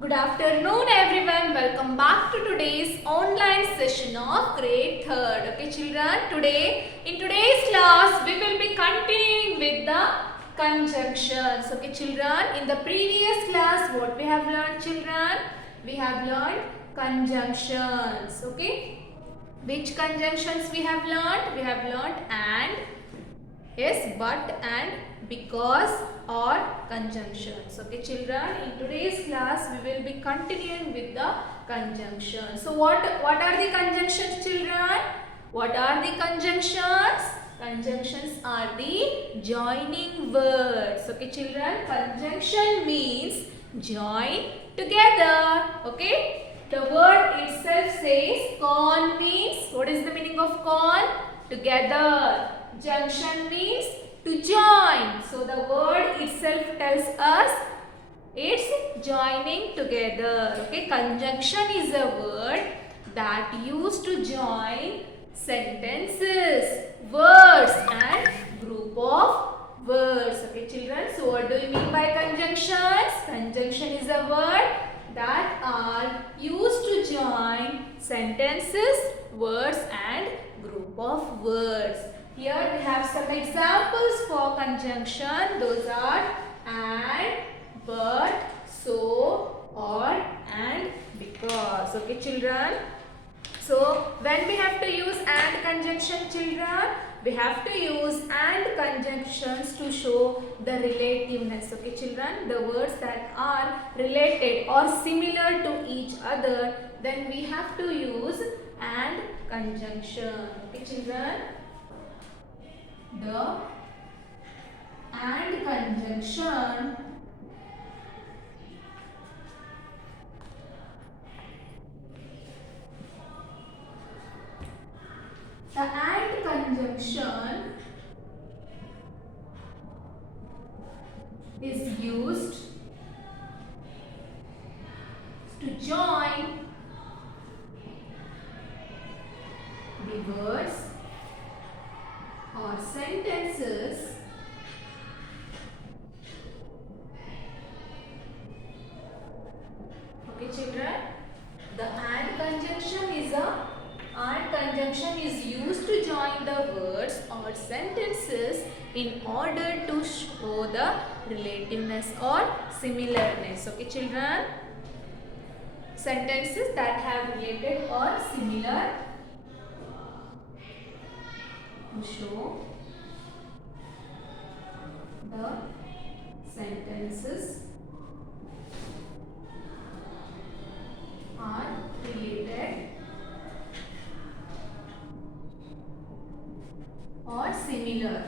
Good afternoon everyone. Welcome back to today's online session of grade 3rd. Okay children, in today's class we will be continuing with the conjunctions. Okay children, in the previous class what we have learned children? We have learned conjunctions. Okay. Which conjunctions we have learned? We have learned and, yes, but and, because or conjunctions. Okay children, in today's class we will be continuing with the conjunctions. So what are the conjunctions children? What are the conjunctions? Conjunctions are the joining words. Okay children, conjunction means join together. Okay, the word itself says con means, what is the meaning of con? Together. Junction means to join. So the word itself tells us it's joining together. Okay, conjunction is a word that used to join sentences, words and group of words. Okay children, so what do you mean by conjunctions? Conjunction is a word that are used to join sentences, words and group of words. Here we have some examples for conjunction. Those are and, but, so, or and because. Okay children. So when we have to use and conjunction children, we have to use and conjunctions to show the relativeness. Okay children, the words that are related or similar to each other, then we have to use and conjunction. Okay children, the and conjunction is used to join the words or sentences okay children, the and conjunction is used to join the words or sentences in order to show the relativeness or similarness. Okay children, sentences that have related or similar to show the sentences are related or similar.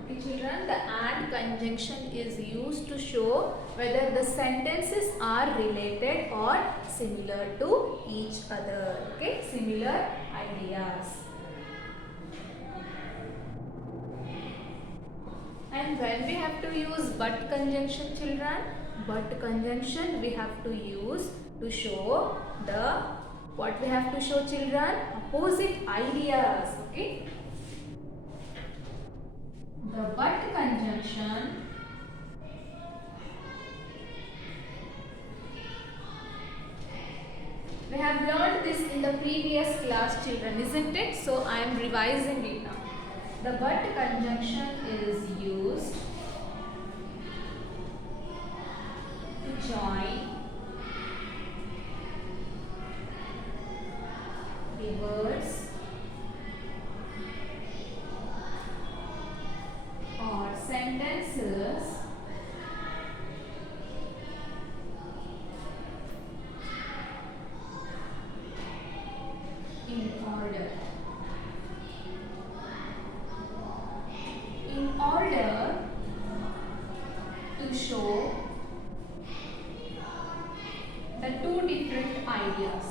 Okay children, the and conjunction is used to show whether the sentences are related or similar to each other. Okay, similar ideas. And when we have to use but conjunction children, but conjunction we have to use to show the, what we have to show children? Opposite ideas. Okay. The but conjunction we have learned this in the previous class children, isn't it? So I am revising it now. The but conjunction is used to join the words or sentences in order to show the two different ideas,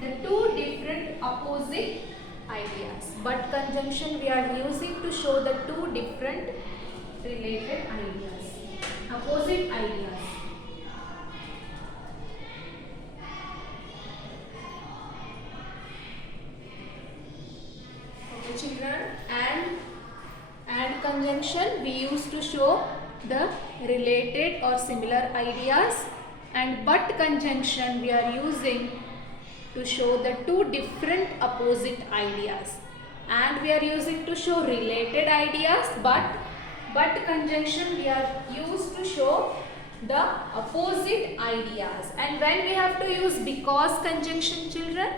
the two different opposite ideas. But conjunction we are using to show the two different related ideas, opposite ideas. Okay children, and conjunction we use to show the related or similar ideas, and but conjunction we are using to show the two different opposite ideas. And we are using to show related ideas, but conjunction we are used to show the opposite ideas. And when we have to use because conjunction, children?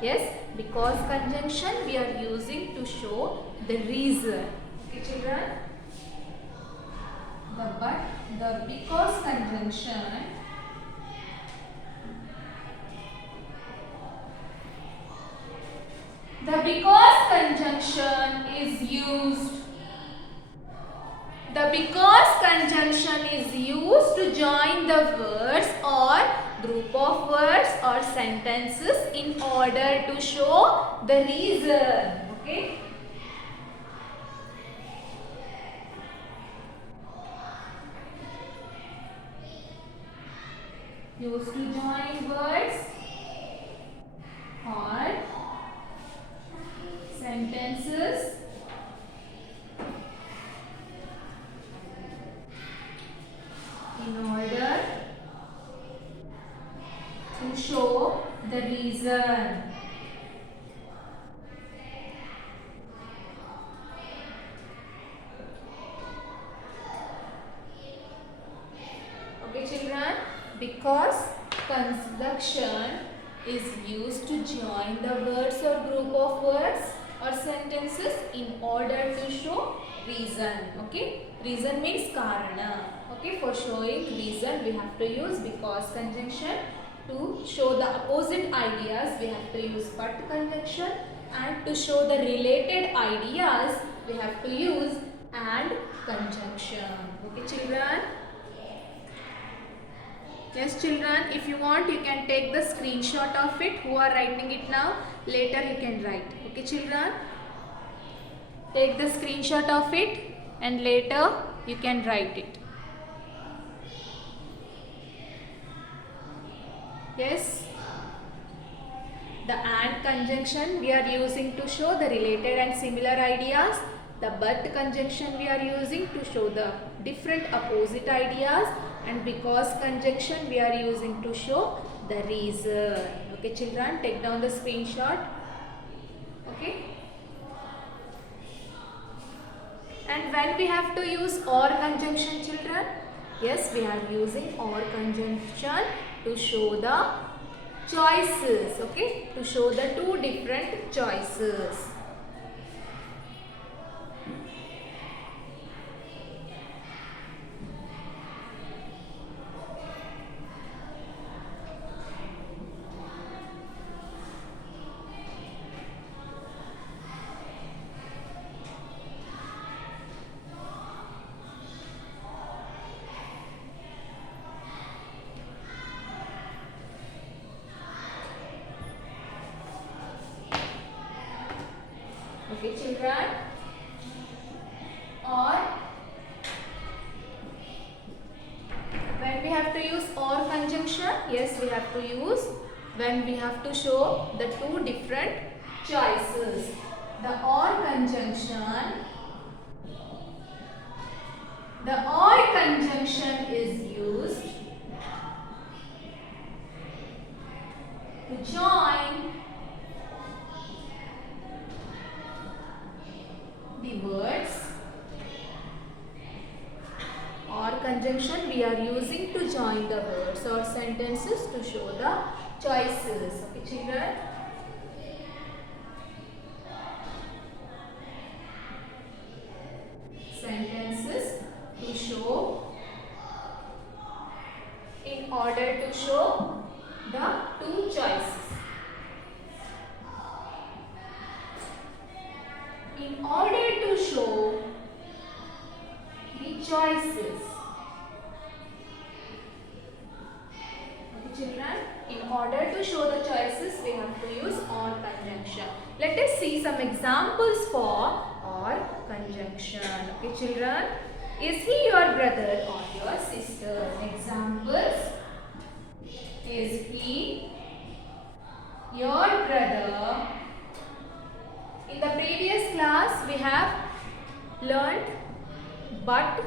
Yes, because conjunction we are using to show the reason. Okay, children? The because conjunction is used. The because conjunction is used to join the words or group of words or sentences in order to show the reason. Okay? Used to join words or sentences in order to show the reason. Okay, children, because conjunction is used to join the words or group of words or sentences in order to show reason. Okay, reason means karana. Okay, for showing reason we have to use because conjunction. To show the opposite ideas we have to use but conjunction, and to show the related ideas we have to use and conjunction. Okay, children? Yes, children, if you want you can take the screenshot of it. Who are writing it now? Later you can write. Okay, children? Take the screenshot of it and later you can write it. Yes, the and conjunction we are using to show the related and similar ideas. The but conjunction we are using to show the different opposite ideas, and because conjunction we are using to show the reason. Okay, children, take down the screenshot. Okay. And when we have to use or conjunction, children? Yes, we are using or conjunction to show the choices, okay, to show the two different choices. Okay, children, or when we have to use or conjunction, yes, we have to use when we have to show the two different choices. The or conjunction is used to join the words. Or conjunction we are using to join the words or sentences to show the choices. Okay, children? Sentences to show in order to show the two choices. In order to show the choices. Okay, children, in order to show the choices, we have to use or conjunction. Let us see some examples for or conjunction. Okay, children, is he your brother or your sister? Examples: is he your brother? In the previous class, we have learned but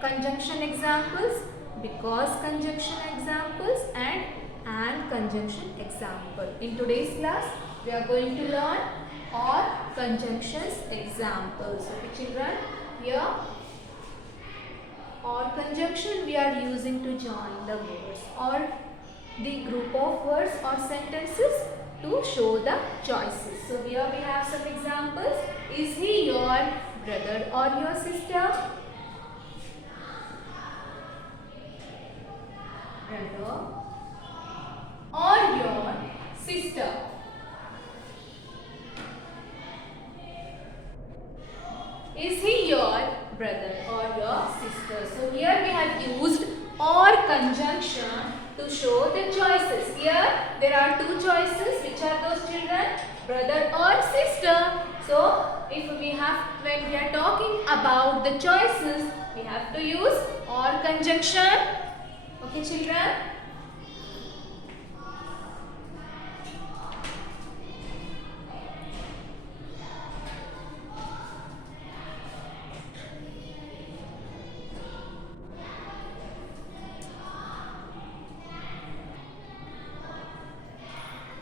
conjunction examples, because conjunction examples, and conjunction example. In today's class, we are going to learn or conjunctions examples. Okay, children, here or conjunction we are using to join the words or the group of words or sentences to show the choices. So here we have some examples. Is he your brother or your sister? Brother or your sister? Is he your brother or your sister? So here we have used or conjunction to show the choices. Here there are two choices. Which are those, children? Brother or sister. So when we are talking about the choices, we have to use or conjunction. Okay, children?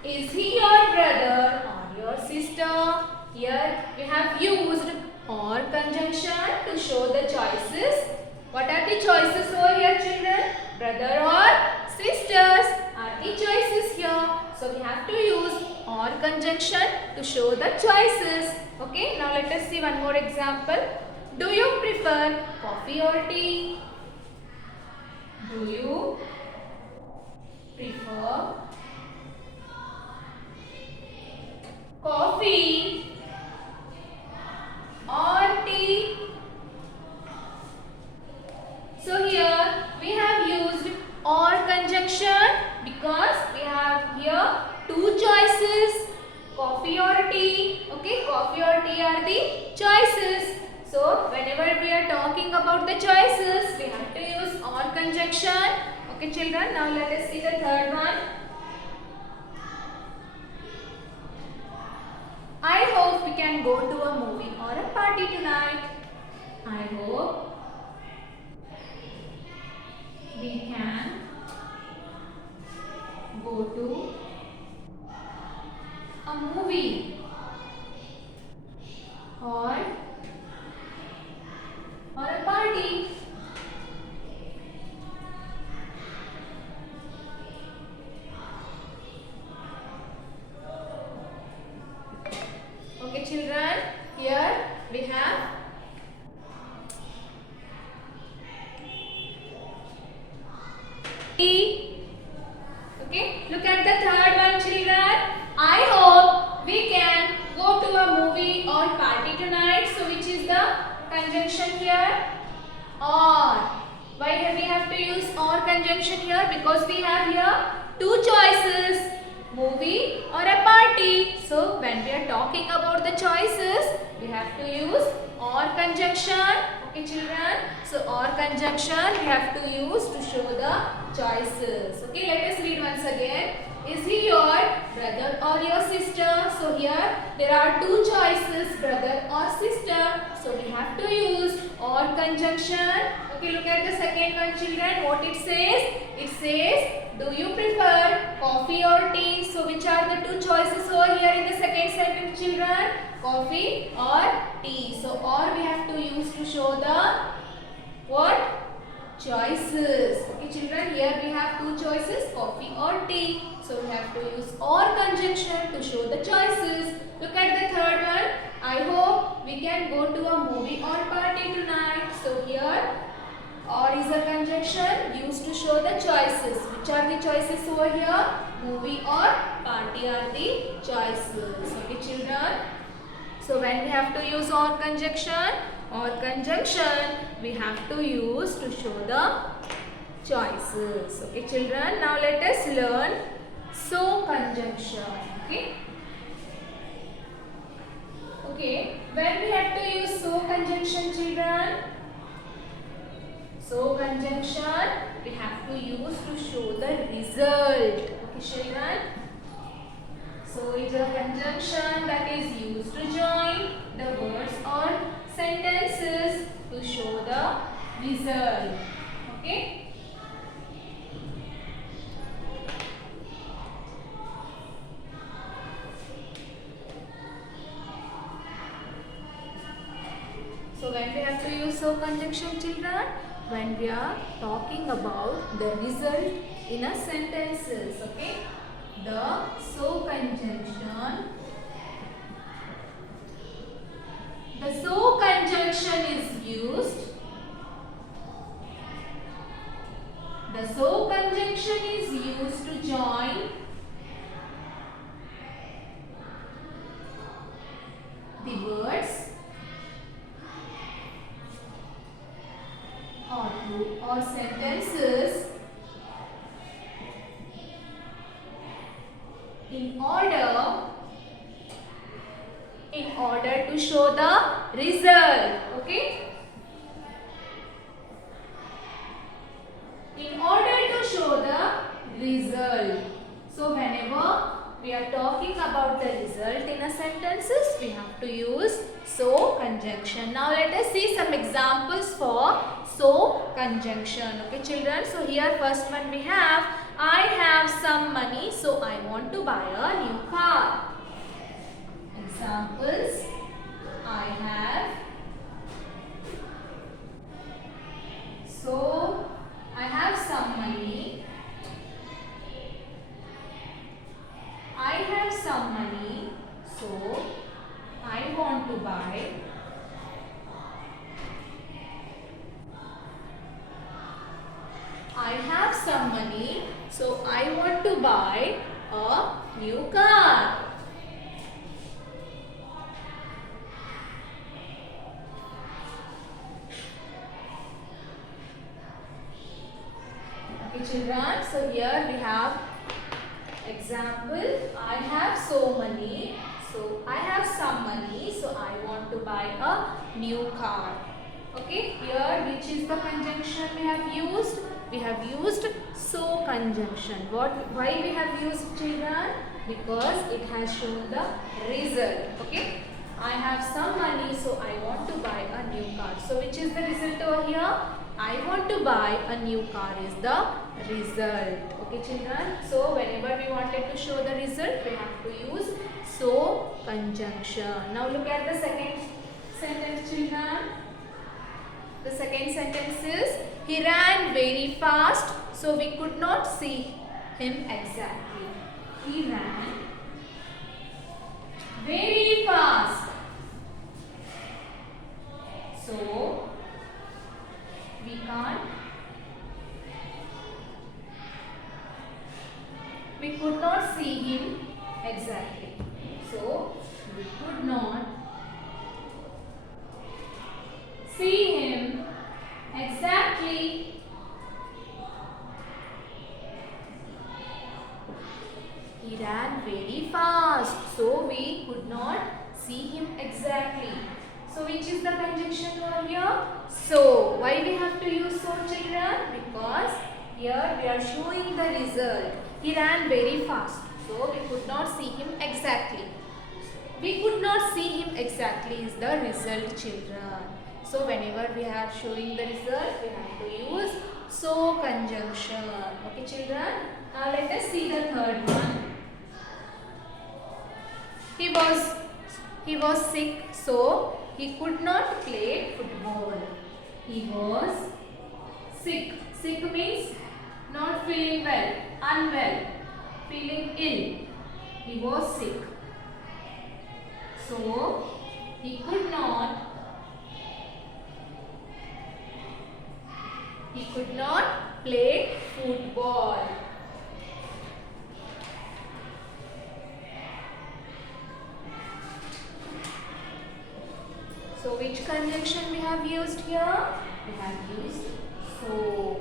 Is he your brother or your sister? Here we have used or conjunction to show the choices. What are the choices over here, children? Brother or sisters are the choices here. So we have to use or conjunction to show the choices. Okay, now let us see one more example. Do you prefer coffee or tea? Do you prefer coffee or tea? So here we have used or conjunction because we have here two choices, coffee or tea. Okay, coffee or tea are the choices. So whenever we are talking about the choices, we have to use or conjunction. Okay, children, now let us see the third one. I hope we can go to a movie or a party tonight. I hope we can go to a movie or a party. Okay, children, here we have T. Okay, look at the third one, children. I hope we can go to a movie or party tonight. So which is the conjunction here? Or. Why we have to use or conjunction here? Because we have here two choices, movie or a party. So when we are talking about the choices, we have to use or conjunction. Okay, children. So or conjunction we have to use to show the choices. Okay, let us read once again. Is he your brother or your sister? So here there are two choices, brother or sister. So we have to use or conjunction. Okay, look at the second one, children. What it says? It says, do you prefer coffee or tea? So which are the two choices over here in the second sentence, children? Coffee or tea. So or we have to use to show the what? Choices. Okay, children, here we have two choices, coffee or tea. So we have to use or conjunction to show the choices. Look at the third one. I hope we can go to a movie or party tonight. So here or is a conjunction used to show the choices. Which are the choices over here? Movie or party are the choices. Okay, children. So when we have to use or conjunction we have to use to show the choices. Okay, children. Now let us learn so conjunction. Okay. Okay. When we have to use so conjunction, children. So conjunction we have to use to show the result. Okay, children. So it is a conjunction that is used to join the words or sentences to show result. Okay. So when we have to use so conjunction, children? When we are talking about the result in a sentences. Okay. The so conjunction. The so conjunction is used. The so conjunction is used to join the words or sentences in order to show the result. Okay. In order to show the result. So whenever we are talking about the result in a sentences, we have to use so conjunction. Now let us see some examples for so conjunction. Okay children, so here first one we have, I have some money, so I want to buy a new car. Examples, I have, so I have some money. I have some money, so I want to buy I have some money, so I want to buy a new car. Okay children, so here we have example, I have so money, so I have some money, so I want to buy a new car. Okay, here which is the conjunction we have used? We have used so conjunction. Why we have used children? Because it has shown the result. Okay, I have some money, so I want to buy a new car. So which is the result over here? I want to buy a new car is the result. Okay children, so whenever we wanted to show the result, we have to use so conjunction. Now look at the second sentence children. The second sentence is, he ran very fast, so we could not see him exactly. He ran very fast, so we could not see him exactly. So we could not see him exactly. He ran very fast, so we could not see him exactly. So which is the conjunction over here? So why we have to use so children? Because here we are showing the result. He ran very fast, so we could not see him exactly. We could not see him exactly is the result children. So whenever we are showing the result, we have to use so conjunction. Okay children. Now let us see the third one. He was sick, so he could not play football. He was sick. Sick means not feeling well, unwell, feeling ill. He was sick. So he could not play football. So which conjunction we have used here? We have used so.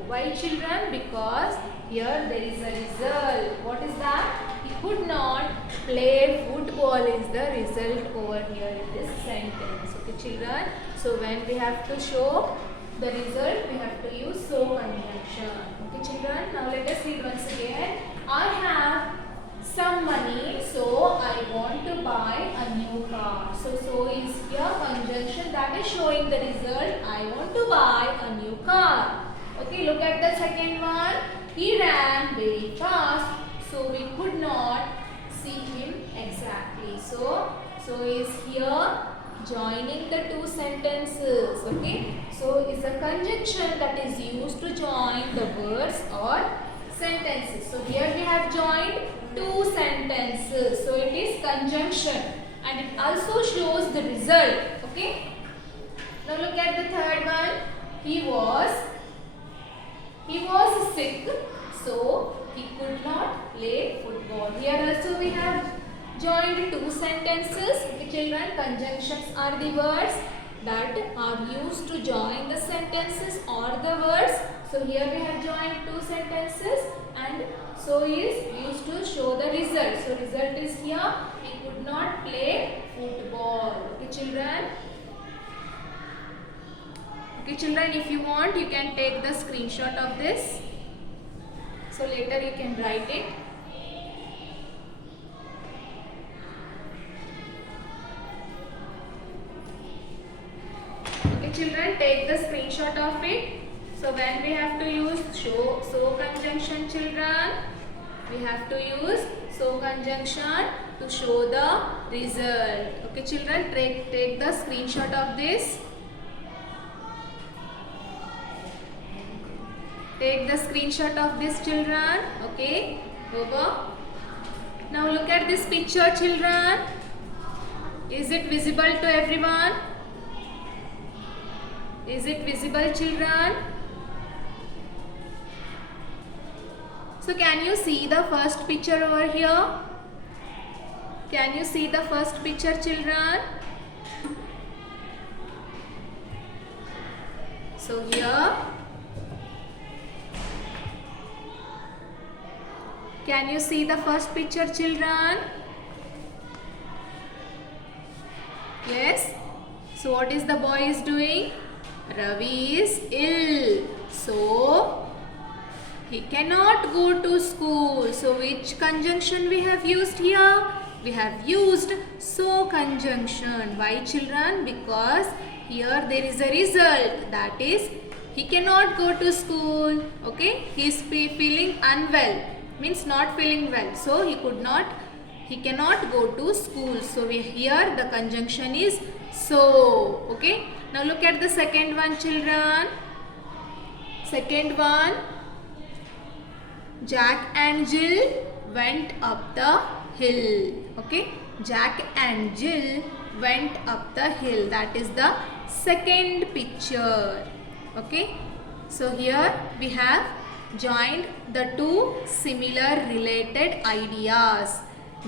Why children? Because here there is a result. What is that? He could not play football is the result over here in this sentence. Okay children. So when we have to show the result, we have to use so conjunction. Okay children. Now let us read once again. I have some money, so I want to buy a new car. So is here conjunction that is showing the result. I want to buy a new car. So is here joining the two sentences. Okay. So is a conjunction that is used to join the words or sentences. So here we have joined two sentences. So it is conjunction and it also shows the result. Okay. Now look at the third one. He was sick, so he could not play football. Here also we have joined two sentences. Okay, children, conjunctions are the words that are used to join the sentences or the words. So here we have joined two sentences and so is used to show the result. So result is here, we could not play football. Okay, children. Okay, children, if you want, you can take the screenshot of this. So later you can write it. Okay, children, take the screenshot of it. So when we have to use so conjunction, children, we have to use so conjunction to show the result. Okay, children, take the screenshot of this. Take the screenshot of this, children. Okay, over. Now look at this picture, children. Is it visible to everyone? Is it visible, children? So can you see the first picture over here? Can you see the first picture, children? So here, can you see the first picture, children? Yes. So what is the boy is doing? Ravi is ill. So he cannot go to school. So which conjunction we have used here? We have used so conjunction. Why, children? Because here there is a result, that is he cannot go to school. Okay, he is feeling unwell, means not feeling well, so he cannot go to school. So here the conjunction is so. Okay, now look at the second one, children. Second one, Jack and Jill went up the hill. Okay, Jack and Jill went up the hill. That is the second picture. Okay, so here we have joined the two similar related ideas.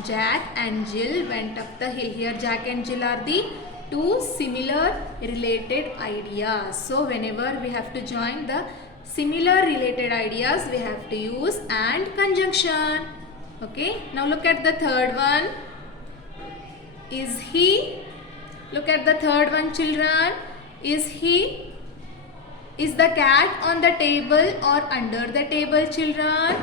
Jack and Jill went up the hill. Here Jack and Jill are the two similar related ideas. So whenever we have to join the similar related ideas, we have to use and conjunction. Okay, now look at the third one. Is he? Look at the third one, children. Is he? Is the cat on the table or under the table, children?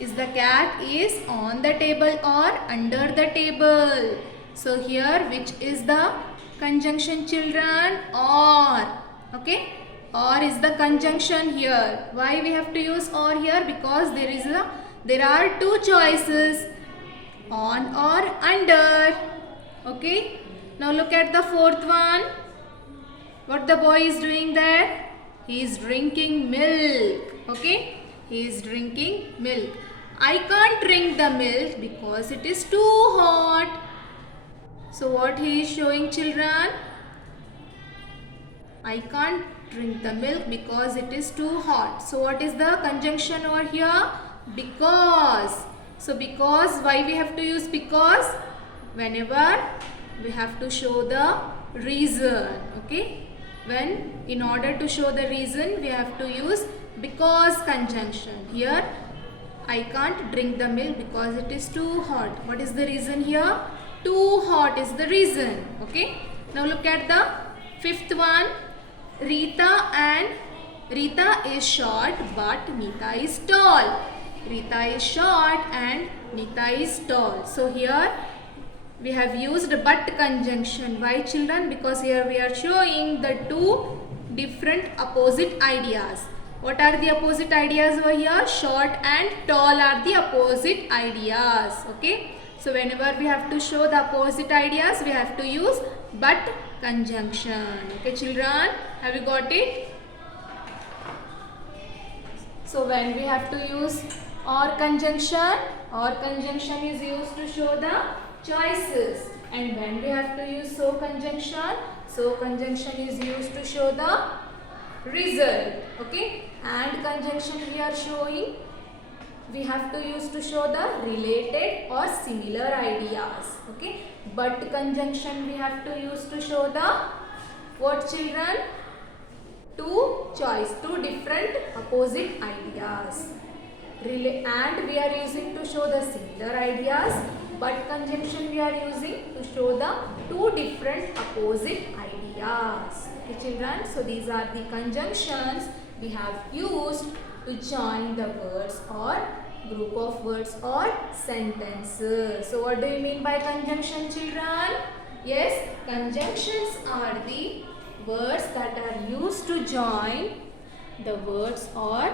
Is the cat is on the table or under the table? So here which is the conjunction, children? Or. Okay, or is the conjunction here. Why we have to use or here? Because there are two choices, on or under. Okay, now look at the fourth one. What the boy is doing there? He is drinking milk. Okay, he is drinking milk. I can't drink the milk because it is too hot. So what he is showing, children? I can't drink the milk because it is too hot. So what is the conjunction over here? Because. So because, why we have to use because? Whenever we have to show the reason. Okay, when in order to show the reason we have to use because conjunction. Here I can't drink the milk because it is too hot. What is the reason here? Too hot is the reason. Okay, now look at the fifth one. Rita is short but Nita is tall. Rita is short and Nita is tall. So here we have used but conjunction. Why, children? Because here we are showing the two different opposite ideas. What are the opposite ideas over here? Short and tall are the opposite ideas. Okay, So whenever we have to show the opposite ideas, we have to use but conjunction. Okay children, have you got it? So when we have to use or conjunction is used to show the choices, and when we have to use so conjunction is used to show the result. Okay, and conjunction we have to use to show the related or similar ideas. Okay, but conjunction we have to use to show the what children? Two different opposite ideas. And we are using to show the similar ideas, but conjunction we are using to show the two different opposite ideas. Okay children, so these are the conjunctions we have used to join the words or group of words or sentences. So what do you mean by conjunction children? Yes, conjunctions are the words that are used to join the words or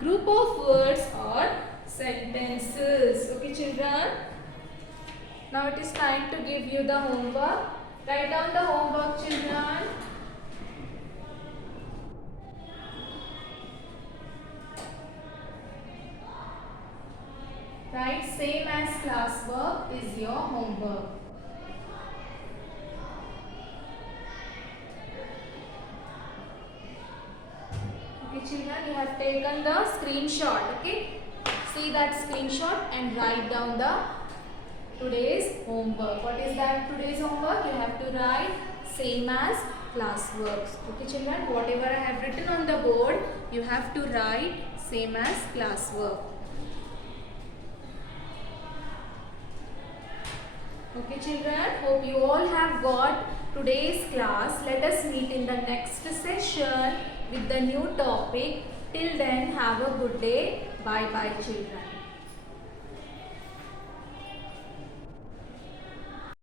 group of words or sentences. Okay children, now it is time to give you the homework. Write down the homework children. Write same as classwork is your homework. Okay children, you have taken the screenshot. Okay, see that screenshot and write down the today's homework. What is that today's homework? You have to write same as classworks. Okay children, whatever I have written on the board, you have to write same as classwork. Okay children, hope you all have got today's class. Let us meet in the next session with the new topic. Till then, have a good day. Bye bye children.